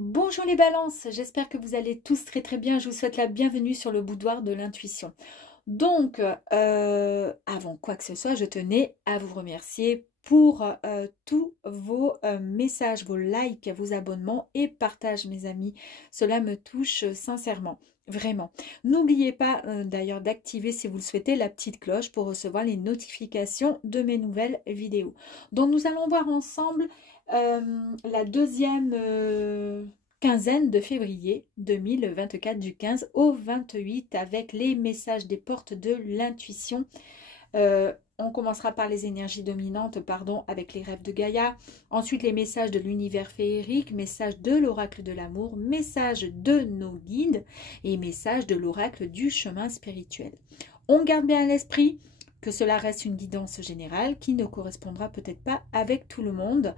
Bonjour les balances, j'espère que vous allez tous très très bien. Je vous souhaite la bienvenue sur le boudoir de l'intuition. Donc, avant quoi que ce soit, je tenais à vous remercier pour tous vos messages, vos likes, vos abonnements et partages, mes amis. Cela me touche sincèrement, vraiment. N'oubliez pas d'ailleurs d'activer, si vous le souhaitez, la petite cloche pour recevoir les notifications de mes nouvelles vidéos. Donc, nous allons voir ensemble la deuxième quinzaine de février 2024 du 15 au 28 avec les messages des portes de l'intuition. On commencera par les énergies dominantes, pardon, avec les rêves de Gaïa. Ensuite, les messages de l'univers féerique, messages de l'oracle de l'amour, messages de nos guides et messages de l'oracle du chemin spirituel. On garde bien à l'esprit que cela reste une guidance générale qui ne correspondra peut-être pas avec tout le monde.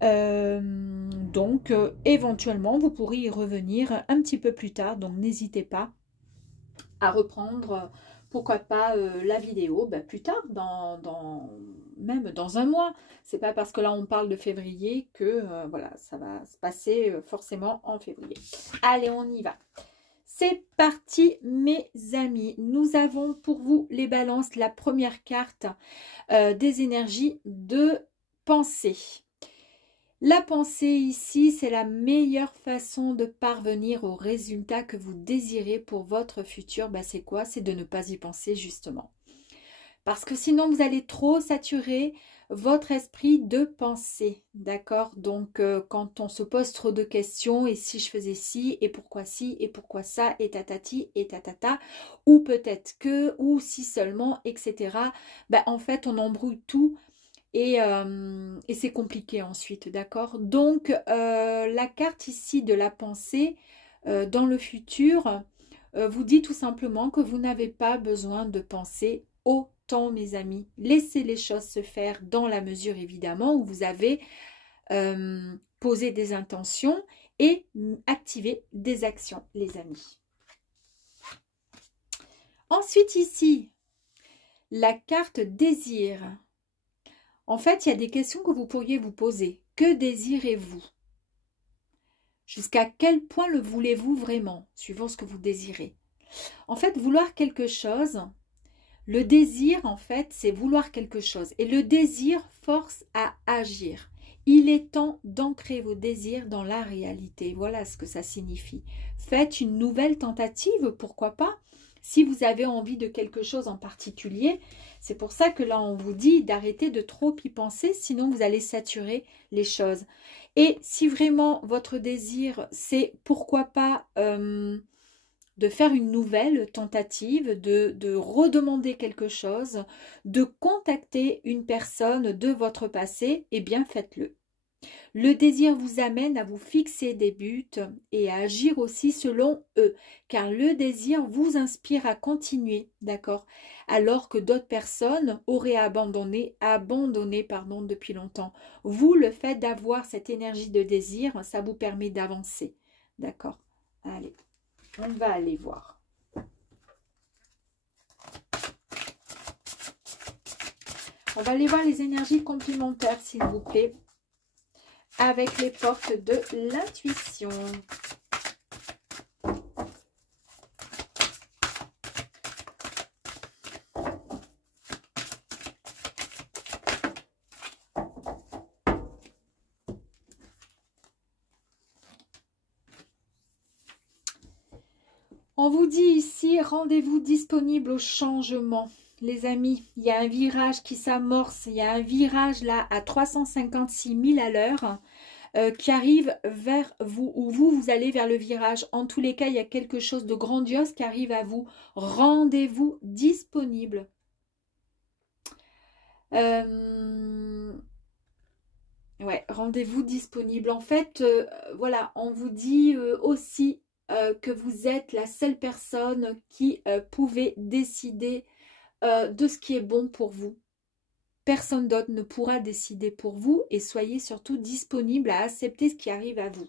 Donc, éventuellement, vous pourrez y revenir un petit peu plus tard. Donc, n'hésitez pas à reprendre, pourquoi pas, la vidéo plus tard, même dans un mois. C'est pas parce que là, on parle de février que voilà, ça va se passer forcément en février. Allez, on y va. C'est parti, mes amis. Nous avons pour vous les balances, la première carte des énergies de pensée. La pensée ici, c'est la meilleure façon de parvenir au résultat que vous désirez pour votre futur. C'est quoi? C'est de ne pas y penser justement. Parce que sinon, vous allez trop saturer votre esprit de pensée. D'accord? Donc, quand on se pose trop de questions, et si je faisais ci, et pourquoi ci, et pourquoi ça, et tatati, et tatata, ou peut-être que, ou si seulement, etc. En fait, on embrouille tout. Et c'est compliqué ensuite, d'accord? Donc, la carte ici de la pensée dans le futur vous dit tout simplement que vous n'avez pas besoin de penser autant, mes amis. Laissez les choses se faire dans la mesure, évidemment, où vous avez posé des intentions et activé des actions, les amis. Ensuite, ici, la carte désir. En fait, il y a des questions que vous pourriez vous poser. Que désirez-vous? Jusqu'à quel point le voulez-vous vraiment, suivant ce que vous désirez? En fait, vouloir quelque chose, le désir, en fait, c'est vouloir quelque chose. Et le désir force à agir. Il est temps d'ancrer vos désirs dans la réalité. Voilà ce que ça signifie. Faites une nouvelle tentative, pourquoi pas? Si vous avez envie de quelque chose en particulier, c'est pour ça que là, on vous dit d'arrêter de trop y penser, sinon vous allez saturer les choses. Et si vraiment votre désir, c'est pourquoi pas de faire une nouvelle tentative, de redemander quelque chose, de contacter une personne de votre passé, eh bien faites-le. Le désir vous amène à vous fixer des buts et à agir aussi selon eux, car le désir vous inspire à continuer, d'accord? Alors que d'autres personnes auraient abandonné depuis longtemps. Vous, le fait d'avoir cette énergie de désir, ça vous permet d'avancer, d'accord? Allez, on va aller voir. On va aller voir les énergies complémentaires, s'il vous plaît, avec les portes de l'intuition. On vous dit ici, rendez-vous disponible au changement. Les amis, il y a un virage qui s'amorce, il y a un virage là à 356 000 à l'heure qui arrive vers vous, ou vous allez vers le virage. En tous les cas, il y a quelque chose de grandiose qui arrive à vous. Rendez-vous disponible. Ouais, rendez-vous disponible. En fait, voilà, on vous dit aussi que vous êtes la seule personne qui pouvait décider de ce qui est bon pour vous. Personne d'autre ne pourra décider pour vous et soyez surtout disponible à accepter ce qui arrive à vous.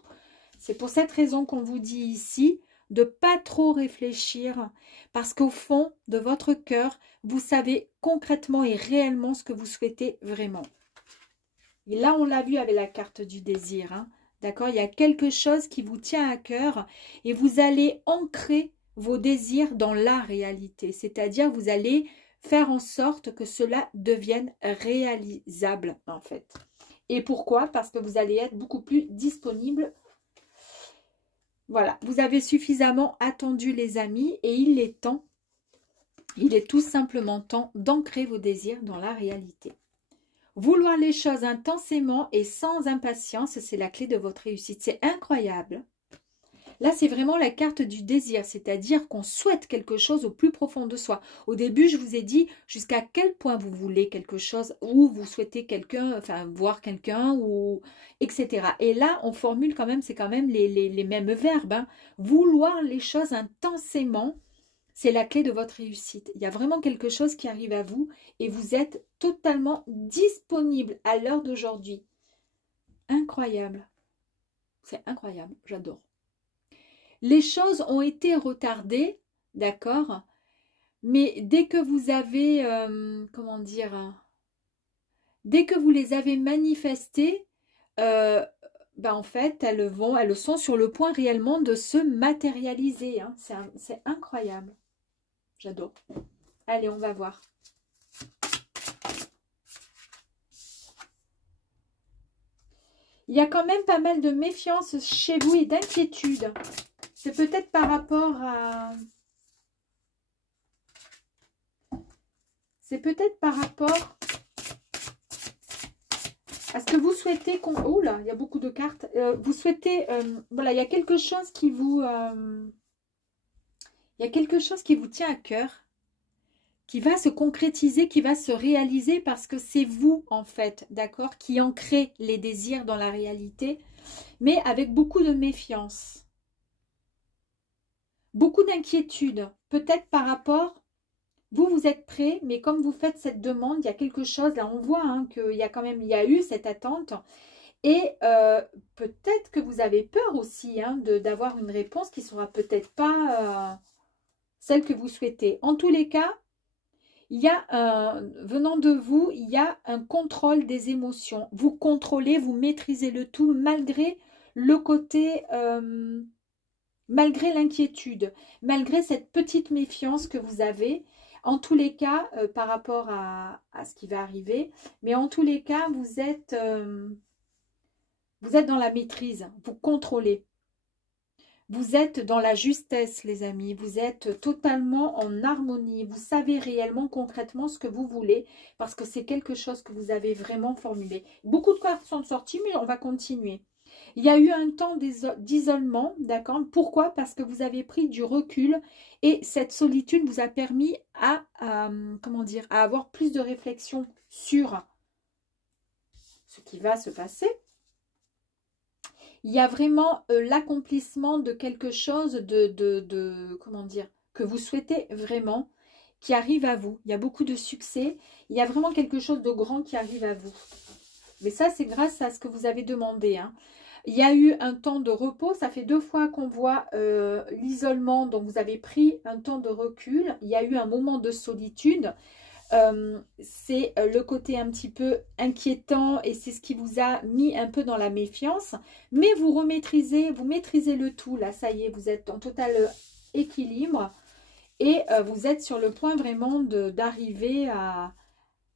C'est pour cette raison qu'on vous dit ici de ne pas trop réfléchir parce qu'au fond de votre cœur, vous savez concrètement et réellement ce que vous souhaitez vraiment. Et là, on l'a vu avec la carte du désir, hein, D'accord? Il y a quelque chose qui vous tient à cœur et vous allez ancrer vos désirs dans la réalité. C'est-à-dire, vous allez faire en sorte que cela devienne réalisable, en fait. Et pourquoi? Parce que vous allez être beaucoup plus disponible. Voilà, vous avez suffisamment attendu, les amis, et il est temps, il est tout simplement temps d'ancrer vos désirs dans la réalité. Vouloir les choses intensément et sans impatience, c'est la clé de votre réussite. C'est incroyable. Là, c'est vraiment la carte du désir, c'est-à-dire qu'on souhaite quelque chose au plus profond de soi. Au début, je vous ai dit jusqu'à quel point vous voulez quelque chose, ou vous souhaitez quelqu'un, enfin, voir quelqu'un, ou etc. Et là, on formule quand même, c'est quand même les mêmes verbes. Hein. Vouloir les choses intensément, c'est la clé de votre réussite. Il y a vraiment quelque chose qui arrive à vous et vous êtes totalement disponible à l'heure d'aujourd'hui. Incroyable. C'est incroyable, j'adore. Les choses ont été retardées, d'accord? Mais dès que vous avez, comment dire, dès que vous les avez manifestées, en fait, elles sont sur le point réellement de se matérialiser. Hein. C'est incroyable. J'adore. Allez, on va voir. Il y a quand même pas mal de méfiance chez vous et d'inquiétude. C'est peut-être par rapport à... C'est peut-être par rapport à ce que vous souhaitez qu'on... Oh là, il y a beaucoup de cartes. Vous souhaitez... voilà, il y a quelque chose qui vous... il y a quelque chose qui vous tient à cœur, qui va se concrétiser, qui va se réaliser parce que c'est vous, en fait, d'accord, qui ancrez les désirs dans la réalité, mais avec beaucoup de méfiance. Beaucoup d'inquiétude, peut-être par rapport, vous êtes prêt, mais comme vous faites cette demande, il y a quelque chose, là on voit hein, qu'il y a quand même, il y a eu cette attente, et peut-être que vous avez peur aussi hein, d'avoir une réponse qui ne sera peut-être pas celle que vous souhaitez. En tous les cas, il y a venant de vous, il y a un contrôle des émotions. Vous contrôlez, vous maîtrisez le tout malgré le côté... malgré l'inquiétude, malgré cette petite méfiance que vous avez, en tous les cas, par rapport à ce qui va arriver, mais en tous les cas, vous êtes dans la maîtrise, vous contrôlez. Vous êtes dans la justesse, les amis, vous êtes totalement en harmonie, vous savez réellement, concrètement ce que vous voulez, parce que c'est quelque chose que vous avez vraiment formulé. Beaucoup de cartes sont sorties, mais on va continuer. Il y a eu un temps d'isolement, d'accord? Pourquoi? Parce que vous avez pris du recul et cette solitude vous a permis comment dire, à avoir plus de réflexion sur ce qui va se passer. Il y a vraiment l'accomplissement de quelque chose comment dire, que vous souhaitez vraiment, qui arrive à vous. Il y a beaucoup de succès. Il y a vraiment quelque chose de grand qui arrive à vous. Mais ça, c'est grâce à ce que vous avez demandé, hein. Il y a eu un temps de repos, ça fait 2 fois qu'on voit l'isolement, donc vous avez pris un temps de recul. Il y a eu un moment de solitude, c'est le côté un petit peu inquiétant et c'est ce qui vous a mis un peu dans la méfiance. Mais vous maîtrisez le tout, là ça y est, vous êtes en total équilibre et vous êtes sur le point vraiment d'arriver à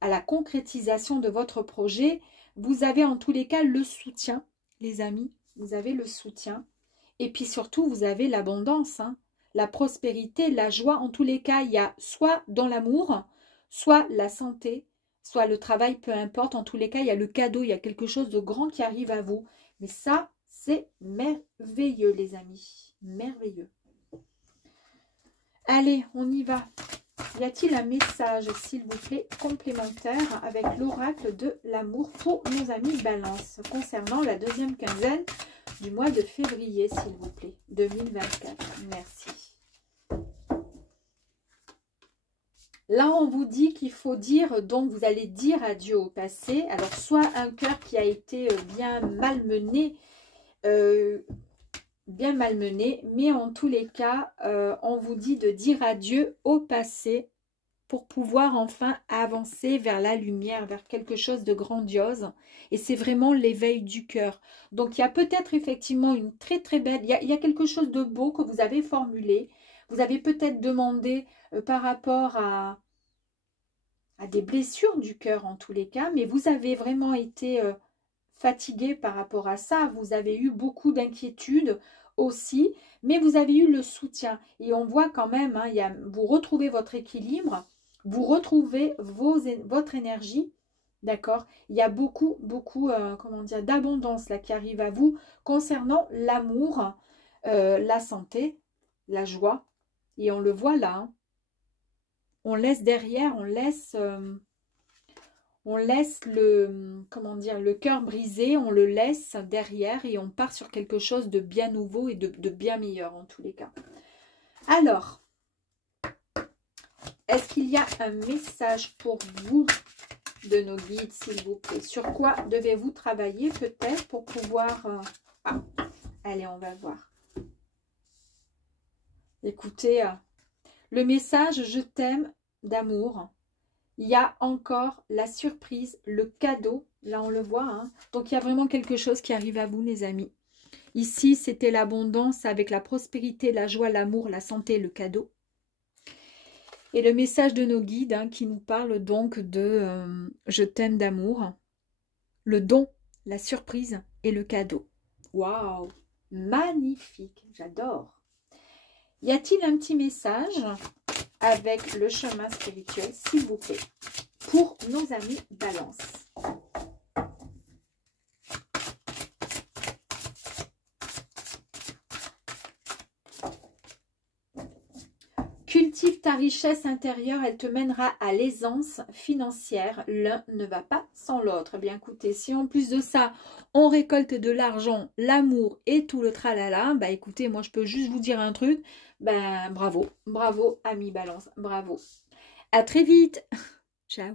la concrétisation de votre projet. Vous avez en tous les cas le soutien. Les amis, vous avez le soutien. Et puis surtout, vous avez l'abondance, hein, la prospérité, la joie. En tous les cas, il y a soit dans l'amour, soit la santé, soit le travail, peu importe. En tous les cas, il y a le cadeau, il y a quelque chose de grand qui arrive à vous. Mais ça, c'est merveilleux, les amis. Merveilleux. Allez, on y va. Y a-t-il un message, s'il vous plaît, complémentaire avec l'oracle de l'amour pour nos amis Balance concernant la deuxième quinzaine du mois de février, s'il vous plaît, 2024. Merci. Là, on vous dit qu'il faut dire, donc vous allez dire adieu au passé. Alors, soit un cœur qui a été bien malmené, mais en tous les cas, on vous dit de dire adieu au passé pour pouvoir enfin avancer vers la lumière, vers quelque chose de grandiose. Et c'est vraiment l'éveil du cœur. Donc, il y a peut-être effectivement une très très belle, il y a quelque chose de beau que vous avez formulé. Vous avez peut-être demandé par rapport à des blessures du cœur en tous les cas, mais vous avez vraiment été fatigué par rapport à ça. Vous avez eu beaucoup d'inquiétudes aussi, mais vous avez eu le soutien. Et on voit quand même, hein, vous retrouvez votre équilibre, vous retrouvez votre énergie, d'accord? Il y a beaucoup, beaucoup, comment dire, d'abondance là qui arrive à vous concernant l'amour, la santé, la joie. Et on le voit là, hein. On laisse derrière, on laisse le, comment dire, le cœur brisé, on le laisse derrière et on part sur quelque chose de bien nouveau et de bien meilleur en tous les cas. Alors, est-ce qu'il y a un message pour vous de nos guides, s'il vous plaît? Sur quoi devez-vous travailler peut-être pour pouvoir... Ah, allez, on va voir. Écoutez, le message « Je t'aime » d'amour. Il y a encore la surprise, le cadeau. Là, on le voit. Hein. Donc, il y a vraiment quelque chose qui arrive à vous, les amis. Ici, c'était l'abondance avec la prospérité, la joie, l'amour, la santé, le cadeau. Et le message de nos guides hein, qui nous parle donc de je t'aime d'amour. Le don, la surprise et le cadeau. Waouh! Magnifique! J'adore! Y a-t-il un petit message avec le chemin spirituel, s'il vous plaît, pour nos amis Balance? Cultive ta richesse intérieure, elle te mènera à l'aisance financière. L'un ne va pas sans l'autre. Eh bien, écoutez, si en plus de ça, on récolte de l'argent, l'amour et tout le tralala, bah écoutez, moi je peux juste vous dire un truc. Ben bravo, bravo, amis Balance, bravo. À très vite. Ciao.